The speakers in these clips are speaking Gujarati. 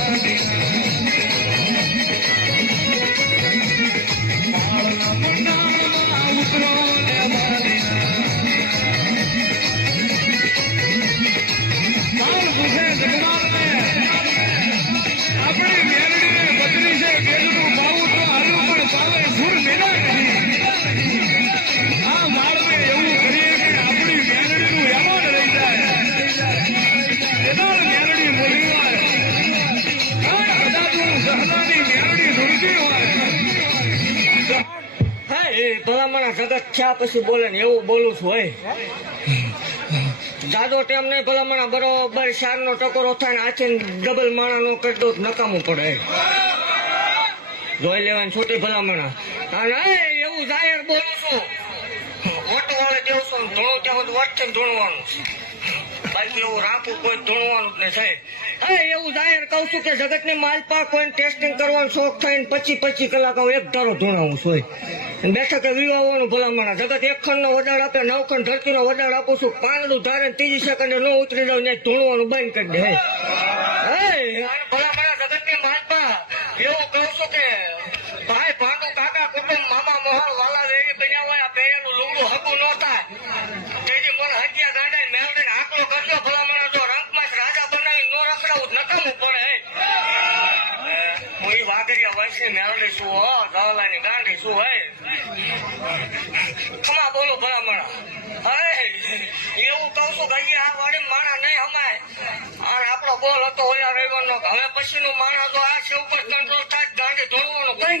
આપણી ભલામણા જગત થયા પછી બોલે ને એવું બોલું છું હોય જાદો ટેમ નહીં ભલામણા બરોબર શાર નો ટકોરો થાય ને આથી ડબલ માણા નો કરી દો નકામું પડે જોઈ લેવાની છોટી ભલામણા. અને એવું જાહેર બોલું છું. ઓટો વાળે દેવ છું ધૂણું ત્યાં સુધી વચ્ચે ધૂણવાનું. બાકી એવું રાખવું કોઈ ધૂણવાનું જ નહીં થાય હા, એવું જાહેર કહું છું કે જગતની માલપા હોય ટેસ્ટિંગ કરવાનો શોખ થઈને પચી પચી કલાક હું એક ધારો ધૂણાવું છું બેઠક વિવાહોનું ભલામણ. જગત એક ખંડનો વડાડ આપે, નવ ખંડ ધરતીનો વડાડ આપું છું. પાંદડું ધારે ને ત્રીજી સેકન્ડે ન ઉતરી જાવ ને ધૂણવાનું બંધ કરી દે. હે. ભલામણા, જગતની માલપા એવું કહું છું કે ભાઈ ભાંડુ કાકા કુટુંબ મામા મોહન વાલા વેરી બન્યા હોય આ પેરેનું લુગડું હગું ન થાય તેજી મને હત્યા ગાંડા મેળવીને આકલો કરજો ભલામણા જો રંગમાં રાજા બનાવી નો રખડાવું તો નકામું પડે હે. હું ઈ હો? ધવલાની ગાંડી શું હે બોલો ભલામણા. હે એવું કહું છું કે આ વાડી માણા નહીં હમાય. અને આપણો બોલ હતો ઓલા રવિવારનો હવે પછીનું માણા આ છે ઉપર કંટ્રોલ થાય, ગાંડી ધોળવાનો કઈ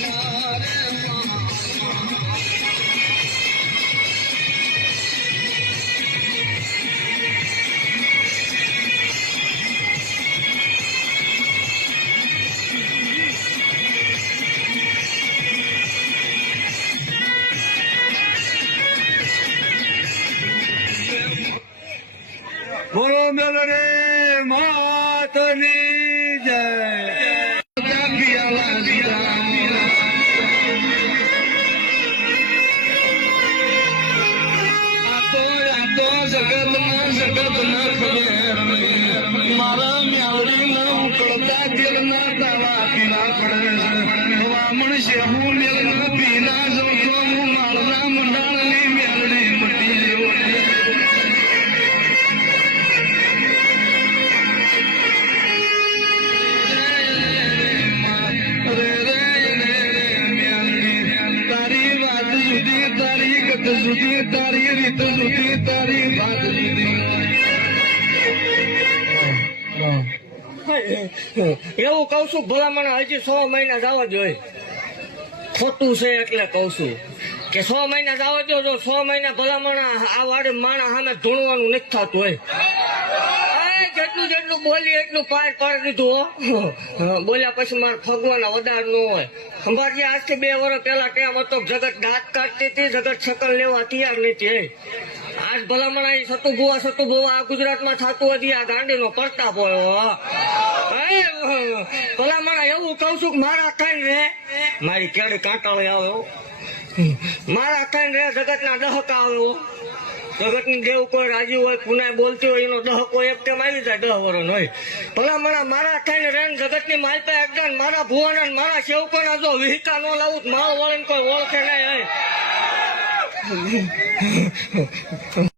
મેલરે માતની જય. જગતના ખબર મારા મ્યાવડી ના ઉકળતા દિલના તાવા પીના પડે વામણ છે હું તારી રીત તારી વાત એવું કઉ છું, ભલામણ હજી સો મહિના જવા જોઈએ. ખોટું છે એટલે કઉ છું કે સો મહિના જવા દો જો સો મહિના ભલામણ આ વાડે માણા સામે ધૂણવાનું નથી થતું હોય જેટલું જેટલું બોલી એટલું પાર પાડી દીધું બોલ્યા પછી મારે ભગવાન વધાર ન હોય. સંભાળજી આજથી બે વર્ષ પહેલા ટેમ હતો જગત દાંત કાઢતી હતી જગત છકલ લેવા તૈયાર નથી આજ ભલામણ એ સતુ બુવા સતુ બુવા આ ગુજરાતમાં થતું હતી આ ગાંડીનો નો પડતા હે, ભલામણ એવું કઉ છું કે મારા કઈ રે મારી કેડી કાંટાળી આવે હો. મારા કઈ રે જગતના દહકા આવે હો. જગતની દેવ કોઈ રાજી હોય પુનાય બોલતી હોય, એનો દહ કોઈ એક ટેમ આવી જાય, દહ વરણ હોય ભલા મારા મારા થઈને રે જગતની માલપા એકદમ મારા ભુવાના મારા સેવકોના જો વિહિકા ન લાવું માળ વળીને કોઈ ઓળખે નહીં, હે.